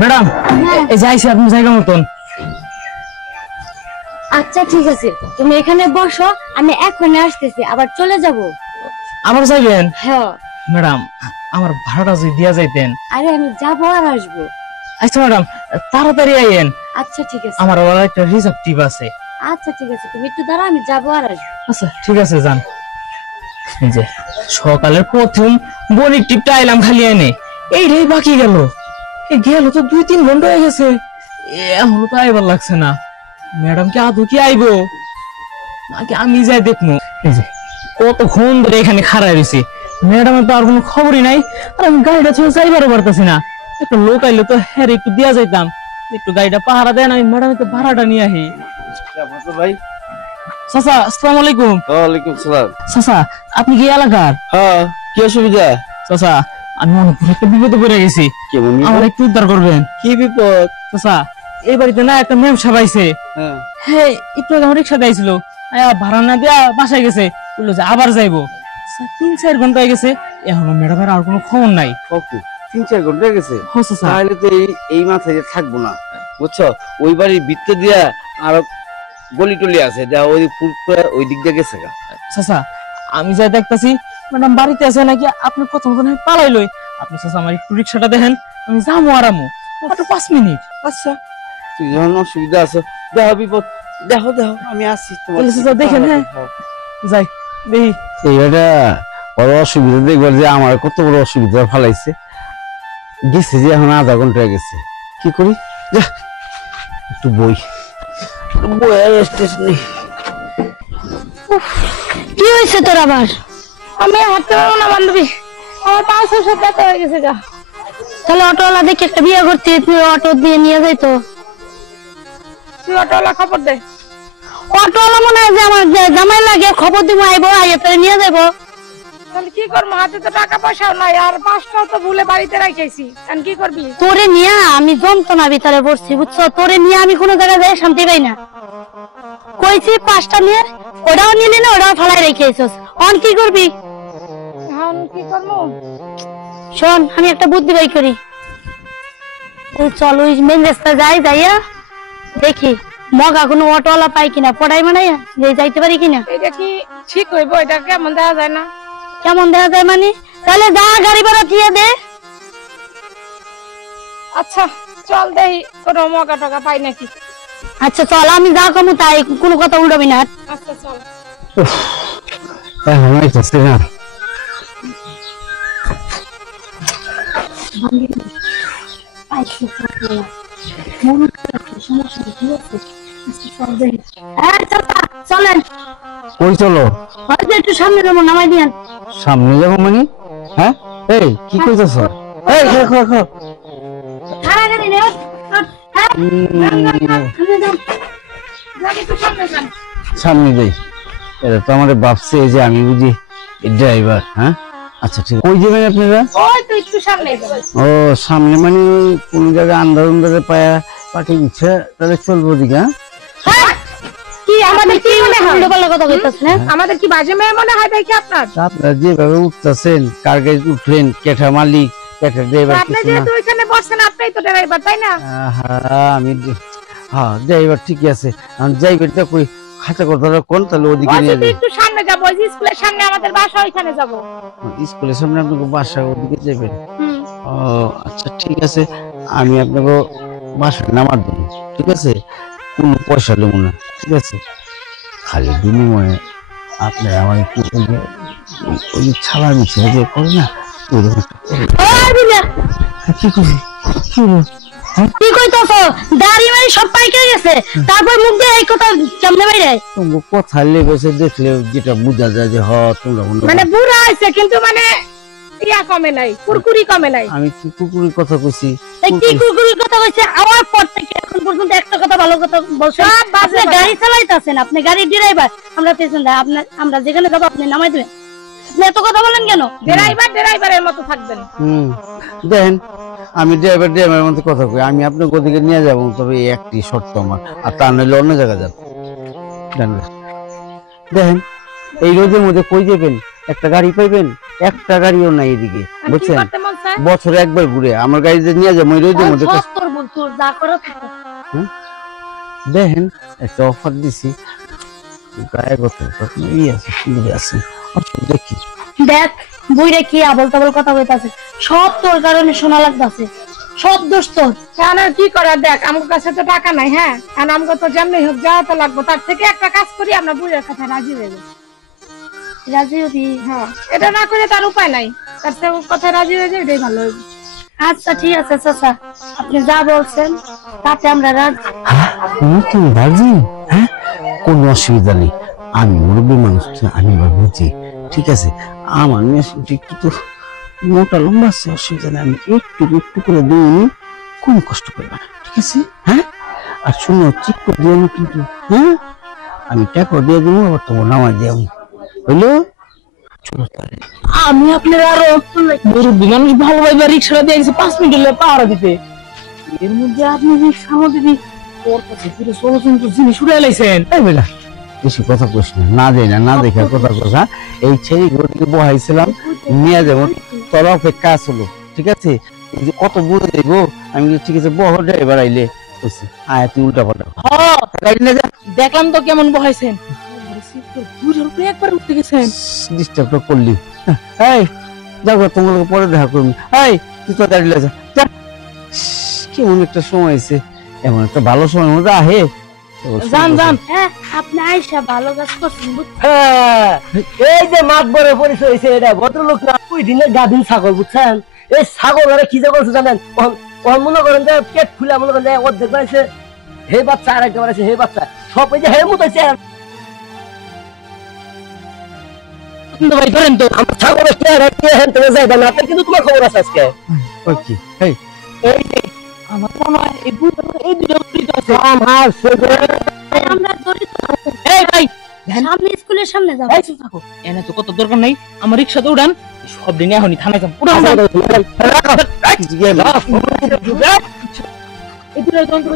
Madam এই যাইছি আপনি জায়গা মতন। আচ্ছা ঠিক আছে, তুমি এখানে বসো, আমি এখনই আসতেছি, আবার চলে যাব। আবার যাইবেন? হ্যাঁ ম্যাডাম আমার ভাড়াটা যদি দিয়া যাইতেন। আরে আমি যাবো আর আসবো। আচ্ছা ম্যাডাম তাড়াতাড়ি আইয়েন। আচ্ছা ঠিক আছে। আমার আবার একটা রিজার্ভ টিপ আছে। আচ্ছা ঠিক আছে, তুমি একটু দাঁড়াও, আমি যাবো আর আসবো। আচ্ছা ঠিক আছে যান। এই যে সকালের প্রথম বনির টিপটা আইলাম খালি এনে, এইটাই বাকি গেল। এই গেল তো 2-3 ঘন্টা হয়ে গেছে, এখনো তো আইবার লাগছে না। ম্যাডাম কি আদৌ কি আইবো নাকি আমি যাই দেখবো? এই যে কতক্ষণ ধরে এখানে খাড়াই রয়েছি, ম্যাডামের তো আর কোনো খবরই নাই। আর আমি গাড়িটা ছেড়ে যাইবারও পারতেছি না। একটা লোক আইলে তো হ্যাঁ একটু দিয়া যাইতাম, একটু গাড়িটা পাহারা দেন, আমি ম্যাডামের তো ভাড়াটা নিয়ে আহি। ভাই চাচা আসসালামু আলাইকুম। ওয়ালাইকুম সালাম। চাচা আপনি কি এলাকার? হ্যাঁ কি অসুবিধা? চাচা আমি অনেক বড় একটা বিপদে পড়ে গেছি, আমার একটু উদ্ধার করবেন। কি বিপদ? চাচা এই বাড়িতে না একটা মেম সাবাইছে। হ্যাঁ একটু আগে আমার রিক্সা দিয়েছিল, ভাড়া না দিয়া বাসায় গেছে, বললো যে আবার যাইবো। 3-4 ঘন্টা হয়ে গেছে, এখনো ম্যাডামের আর কোনো খবর নাই। 3-4 ঘন্টা হয়ে গেছে? হ্যাঁ চাচা। তাহলে তো এই মাথায় থাকবো না, বুঝছো? ওই বাড়ির ভিতরে দিয়া আরো গলি টলি আছে, যা ওই ওই দিক দিয়ে গেছে গা। চাচা আমি যাই দেখতেছি ম্যাডাম বাড়িতে আছে নাকি, আপনি কথা মতন পালাই লই। আপনি চাচা আমার একটু রিক্সাটা দেখেন, আমি যাবো আরামো, মাত্র 5 মিনিট। আচ্ছা তুই যখন অসুবিধা আছে, দেখো বিপদ, দেখো দেখো আমি আসছি তোমার। চাচা দেখেন, হ্যাঁ যাই দেখি। এইটা বড় অসুবিধা, দেখবার যে আমার কত বড় অসুবিধা ফালাইছে। গেছে যে এখন আধা ঘন্টা হয়ে গেছে, কি করি? যা একটু বই স্টেশনে। কি হয়েছে তোর আবার? আমি হাঁটতে পারবো না বান্ধবী, আমার 500 ব্যথা হয়ে গেছে গা। তাহলে অটোওয়ালা দেখে একটা বিয়ে করতে, তুই অটো দিয়ে নিয়ে যাইতো। তুই অটোওয়ালা খবর দে। অটোওয়ালা মনে হয় যে আমার জামাই লাগে, খবর দিব, আইবো, আইয়া তোরে নিয়ে যাবো। তাহলে কি করবো? হাতে তো টাকা পয়সাও নাই, আর 5টাও তো ভুলে বাড়িতে রাখেছি, এখন কি করবি? তোরে নিয়ে আমি যন্ত্রণা ভিতরে পড়ছি, বুঝছো? তোরে নিয়ে আমি কোনো জায়গায় যাই শান্তি পাই না। কইছি 5টা নিয়ে, ওটাও নিলি না, ওটাও ফালাই রেখেছিস, অন কি করবি? এখন কি করবো? শোন আমি একটা বুদ্ধি বাই করি, চল ওই মেন রাস্তা যাইয়া দেখি মগা কোনো অটোওয়ালা পাই কিনা, পড়াই মানাইয়া যে যাইতে পারি কিনা। এটা কি ঠিক হইব? এটা কেমন দেখা যায় না? কেমন দেখা যায় মানে? তাহলে যা গাড়ি ভাড়া দিয়ে দে। আচ্ছা চল দেখি কোনো মগা টগা পাই নাকি। আচ্ছা চল, আমি যা কমু তাই, কোনো কথা উল্টাবি না। আচ্ছা চল। এখন আইতাছে না। চলেন কই চলো? হয়তো একটু সামনে যাবো, নামাই দিয়েন। সামনে যাবো মানে? হ্যাঁ এই কি কইতেছ? এই দেখো দেখো সামনে যাই। এটা তো আমার ভাবছে যে আমি বুঝি ড্রাইভার। হ্যাঁ আচ্ছা ঠিক আছে। কই যাবেন আপনারা? ওই তো একটু সামনে যাবে। ও সামনে মানে ওই কোন জায়গায় আন্ধার আন্ধারে পায়া পাঠিয়ে দিচ্ছে, তাহলে চলবো দিকে। হ্যাঁ কি আমাদের কি মনে হয়? কথা কইতাছ না? আমাদের কি বাজে মেয়ে মনে হয় দেখি আপনার? আপনারা যেভাবে উঠতেছেন, কার গাড়ি উঠলেন, কেঠা মালিক কেঠা ড্রাইভার আপনি কিছু না। যেহেতু ওইখানে বসছেন, আপনিই তো ড্রাইভার, তাই না? আমি হ্যাঁ ড্রাইভার ঠিকই আছে। ড্রাইভারটা কই খাতা কথা কোন, তাহলে ওদিকে নিয়ে যাই। একটু সামনে যাবো, ওই যে স্কুলের সামনে আমাদের বাসা, ওইখানে যাবো। স্কুলের সামনে আপনাকে বাসা, ওদিকে যাবেন? ও আচ্ছা ঠিক আছে, আমি আপনাকে বাসায় নামার দেবো, ঠিক আছে? কোনো পয়সা নেবো না, ঠিক আছে? খালি বিনিময়ে আপনি আমার একটু ওই ছাড়া নিচ্ছে যে করে না, কি করবি? কি কইতাছ? দাড়ি মারি সব পাইকে গেছে, তারপর মুখ দিয়ে এই কথা কেমনে বাইরে? তোমার কথা লেগেছে দেখলে যেটা বোঝা যায় যে হ তোমরা মানে বুড়া আছে, কিন্তু মানে ইয়া কমে নাই, কুরকুরি কমে নাই। আমি কি কুকুরের কথা কইছি? কি কুকুরের কথা কইছে? আমার পর থেকে এখন পর্যন্ত একটা কথা ভালো কথা বলছেন? আপনি গাড়ি চালাইতাছেন, আপনি গাড়ির ড্রাইভার, আমরা পেছন দেয়, আমরা যেখানে যাবো আপনি নামাই দেবেন। আপনি এত কথা বলেন কেন? ড্রাইভারের মতো থাকবেন। দেখেন আমি ড্রাইভারের মধ্যে কথা কই, আমি আপনার ওদিকে নিয়ে যাবো, তবে একটি শর্ত আমার, আর তা নইলে অন্য জায়গায় যাবো। দেখেন এই রোদের মধ্যে কই যাবেন? একটা গাড়ি পাইবেন? একটা গাড়িও নাই এদিকে, আর কি বুঝছেন? করতে মন চায়? বছরে একবার ঘুরে আমার গাড়ি যে নিয়ে যায় ময়ূরের মধ্যে সব তোর বল, তোর যা করার তা কর। দেখেন একটা অফার দিছি, গায়ে গত আছে সুন্দর আছে, দেখি দেখ বইরে কি আবল তাবল কথা কইতাছে, সব তোর কারণে শোনা লাগতাছে, সব দোষ তোর। কেন আর কি করার, দেখ আমার কাছে তো টাকা নাই, হ্যাঁ, আর আমাকে তো যেমনি হোক যাওয়া তো লাগবো, তার থেকে একটা কাজ করি, আমরা বুড়ের কথা রাজি হয়ে যাবো। রাজি হবি? হ্যাঁ, এটা না করে তার উপায় নাই, তার থেকে কথা রাজি হয়ে যায়, এটাই ভালো হবে। আচ্ছা ঠিক আছে চাচা, আপনি যা বলছেন তাতে আমরা রাজি। নতুন ভার্জিন, হ্যাঁ, কোনো অসুবিধা নেই, আমি মুরব্বী মানুষ তো, আমি এবার বুঝি, ঠিক আছে? আমার মেশিনটা একটু তো মোটা লম্বা আছে, অসুবিধা নেই, আমি একটু একটু করে দিই, কোনো কষ্ট করবে না, ঠিক আছে? হ্যাঁ, আর শুনো, চিক করে দিয়ে আমি কিন্তু, হ্যাঁ, আমি টাকা দিয়ে দেবো, আবার তোমার নামাই দিয়ে হইলো। চলো তাহলে। আমি আপনার আরো মুরব্বী মানুষ ভালো ভাইবা রিক্সাটা দিয়ে গেছে 5 মিনিট হলে পাহারা দিতে, এর মধ্যে আপনি রিক্সা মধ্যে দিয়ে ওর কাছে ফিরে ষড়যন্ত্র জিনিস উড়ে লাইছেন। এই বেলা বেশি কথা কইস না, না দেই না, না দেখে কথা কইস, হ্যাঁ? এই ছেড়ে ঘরটিকে বহাইছিলাম, নিয়ে যাবো, তোর অপেক্ষা আসলো, ঠিক আছে? এই যে কত দূরে দেখবো, আমি বলি, ঠিক আছে বহ, ড্রাইভার আইলে বলছি, আয় তুই উল্টা পাল্টা গাড়ি নিয়ে যা, দেখলাম তো কেমন বহাইছেন, একবার উঠতে গেছেন। ডিস্টার্ব তো করলি। এই যাবো, তোমার পরে দেখা করবি। এই তুই তো গাড়ি নিয়ে যা, যা। কেমন একটা সময় আছে, এমন একটা ভালো সময় মধ্যে আহে। যান যান। হ্যাঁ, আপনি আইসা ভালো কাজ করছেন, বুঝছেন? হ্যাঁ, এই যে মাতবরের পরিচয় হয়েছে, এটা ভদ্রলোক না, ওই দিনের গাভীর ছাগল, বুঝছেন? এই ছাগল আরে কি যে করছে জানেন, মনে করেন যে পেট খুলে মনে করেন যে অর্ধেক বাড়ছে, হে বাচ্চা আর একটা বাড়ছে, হে বাচ্চা সব এই যে হে মুতাইছে। ভাই ধরেন তো, আমার ছাগলের কে হেন থেকে যাইবে না, আপনার কিন্তু তোমার খবর আছে আজকে। ওই কি, এই এই যে আমার মনে হয় এই দুটো আছে। আমার আমরা দরিদ্র, এই ভাই সামনে স্কুলের সামনে যাবো। এই চুপ থাকো, এনে তো কত দরকার নাই, আমার রিক্সাতে উড়ান, সব দিন এখনই থানায় যান, উড়ান উড়ান। এই দুটো যন্ত্র